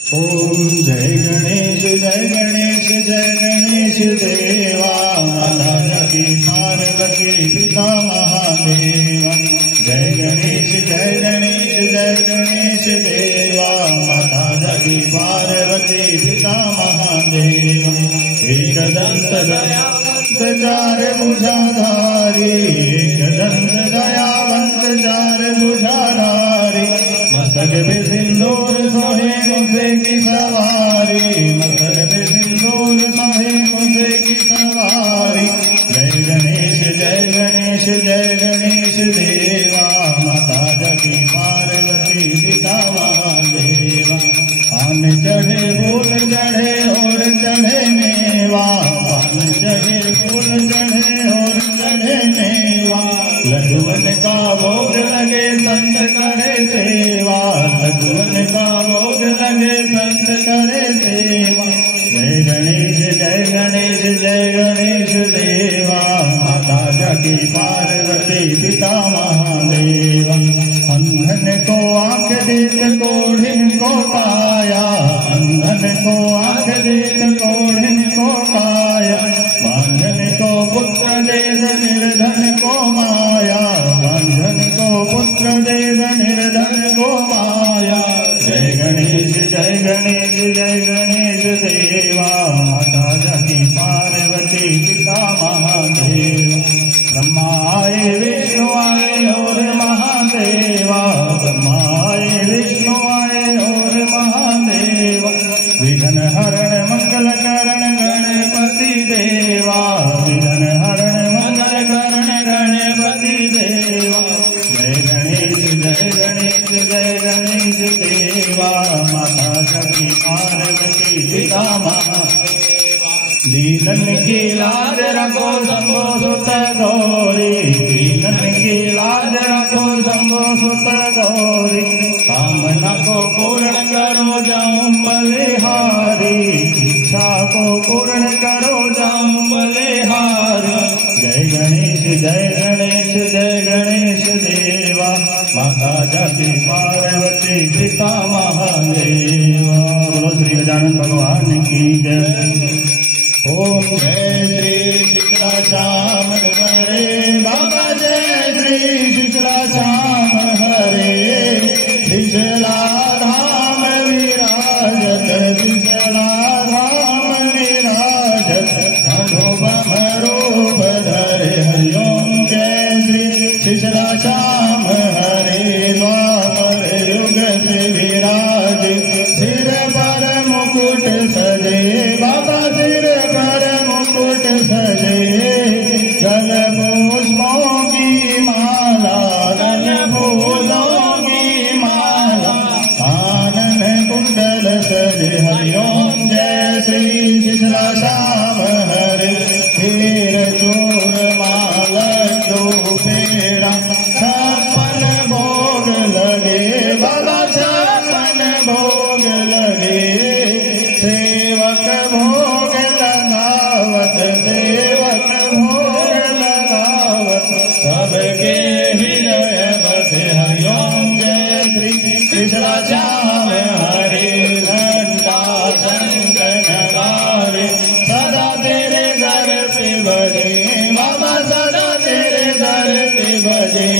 ओम जय गणेश देवा माता की पार्वती पिता महादेव। जय गणेश देवा माता की पार्वती पिता महादेव। एक दंत चार भुजाधारी, एक दंत दयावंत चार भुजाधारी। मस्तक पे सिंदूर सोहे मुझे की सवारी, मस्तक पे सिंदूर सोहे मुझे की सवारी। जय गणेश देवा माता की पार्वती पिता महादेव। पान चढ़े फूल चढ़े और चढ़े मेवा, पान चढ़े फूल चढ़े और चढ़े मेवा। लड्डुअन का भोग लगे संत करे सेवा, लड्डुअन का भोग लगे संत करे सेवा। जय गणेश देवा माता की पार्वती पिता महादेव। अंधन को आँख देत कोढ़िन को काया, अंधन को आँख देत कोढ़िन को काया। बांधन को पुत्र देत निर्धन को माया, बांधन को पुत्र देत निर्धन को माया। जय गणेश देवा माता की पार्वती पिता महादेव। ब्रह्मा आए विष्णु आए और महादेवा, ब्रह्मा आए विष्णु आए और महादेवा। विघ्न हरण मंगल करण गणपति देवा, विघ्न हरण मंगल करण गणपति देवा। जय गणेश देवा माता की पार्वती पिता महादेव। दीनन की लाज रखो शंभो सुत गौरी, दीनन की लाज रखो शंभो सुत गौरी। कामना को पूर्ण करो जाऊं बलिहारी, इच्छा को पूर्ण करो जाऊं बलिहारी। जय गणेश देवा माता की पार्वती पिता महादेव। बोलो श्री गजानन भगवान की जय। ओम जय श्री शीतला श्याम हरे बाबा, जय श्री शीतला श्याम हरे। शीतला धाम विराजत, शीतला धाम विराजत। अनुभव रूप धरे हरिओम। जय श्री शीतला श्याम हरे द्वापर युग से विराज। सिर पर मुकुट सजे बाबा, सिर पर मुकुट सजे। गल पुष्पों की माला, गल फूलों की माला। आनंद कुंडल सजे हरिओम। जय श्री शीतला श्याम हरे। खीर चूर माला दो पेड़ा, छप्पन भोग लगे बाबा, छप्पन भोग लगे। सेवक भोग लगावत, सेवक भोग लगावत। सबके हृदय बसे हरिओम। जय श्री शीतला श्याम हरे। घंटा शंख नगारे सदा तेरे दर पे बजे बाबा, सदा तेरे दर पे बजे।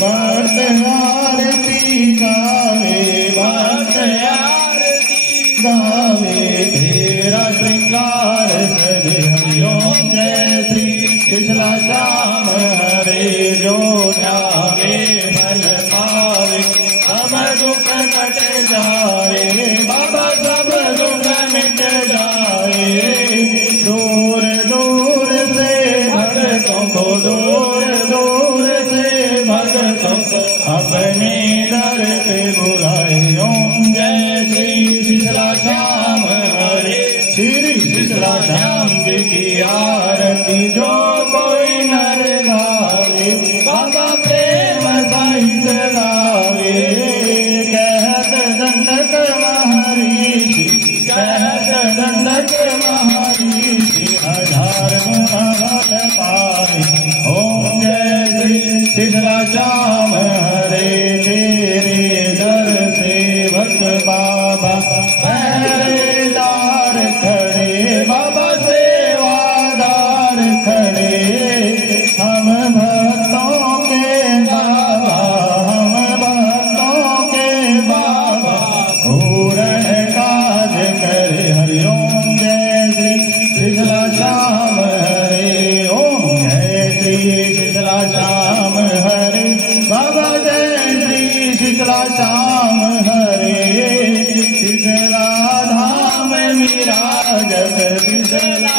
भक्त आरती गावे, भक्त आरती गावे। तेरा श्रृंगार सजे हरिओम। जय श्री शीतला श्याम हरे। जो ध्यावे फल पावे, सब दुख कट जाए बाबा, सब दुख मिट जाए। दूर दूर से भक्तों को, दूर दूर से भक्तों को अपने दर पे बुलाए। ओम जय श्री शीतला श्याम हरे। श्री शीतला श्याम जी की आरती जो कोई नर गावे बाबा, प्रेम सहित गावे। कहत दंडक महर्षि, कहत दंडक महर्षि। हजार गुण पाए। ओम जय श्री शीतला श्याम हरे। तेरे दर सेवक बाबा पहरेदार खड़े बाबा सेवादार खड़े हम भक्तों के बाबा हम भक्तों के बाबा पूर्ण काज करे हरिओम जय श्री शीतला श्याम हरे ओम जय श्री शीतला श्याम हरे बाबा जय श्री शीतला श्याम हरे शीतला धाम विराजत शीतला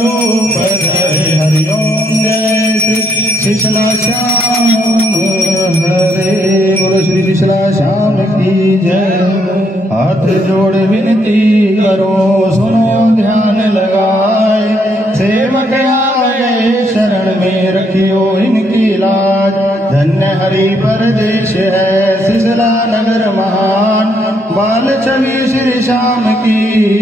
रूप धरे हरिओम जय श्री शीतला श्याम हरे बोलो श्री शीतला श्याम की जय। हाथ जोड़ विनती करो सुनो ध्यान लगाए सेवक आए शरण में रखियो इनकी लाज धन्य हरि परदेश है सिसला नगर महान बाल छवि श्री श्याम की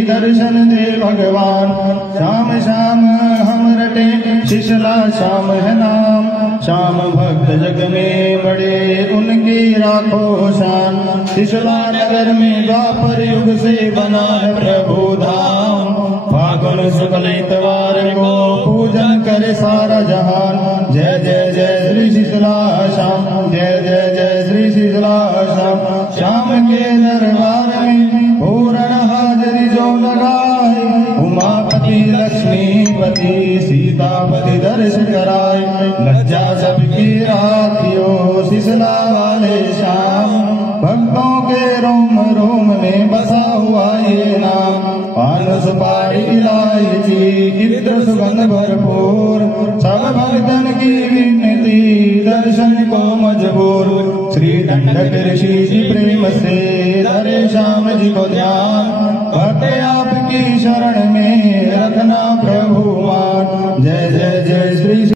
दर्शन दे भगवान श्याम श्याम हम रटे शीतला श्याम है नाम श्याम भक्त जग में बड़े उनकी राखो शान शीतला नगर में द्वापर युग से बना है प्रभु धाम फागुन शुक्ल इतवार को पूजन करे सारा जहान जय जय जय श्री शीतला श्याम जय जय जय श्री शीतला श्याम श्याम के दरबार में पूर्ण हाजरी जो लगाए उमापति लक्ष्मीपति सीतापति दर्श कराए लज्जा सबकी राखियो शीतला वाले श्याम भक्तों के रोम रोम में बसा हुआ ये नाम पान सुपारी इलायची इत्र सुगंध भरपूर सब भक्तन की विनती दर्शन को मजबूर श्री दंडक ऋषि जी प्रेम से धरे श्याम जी को ध्यान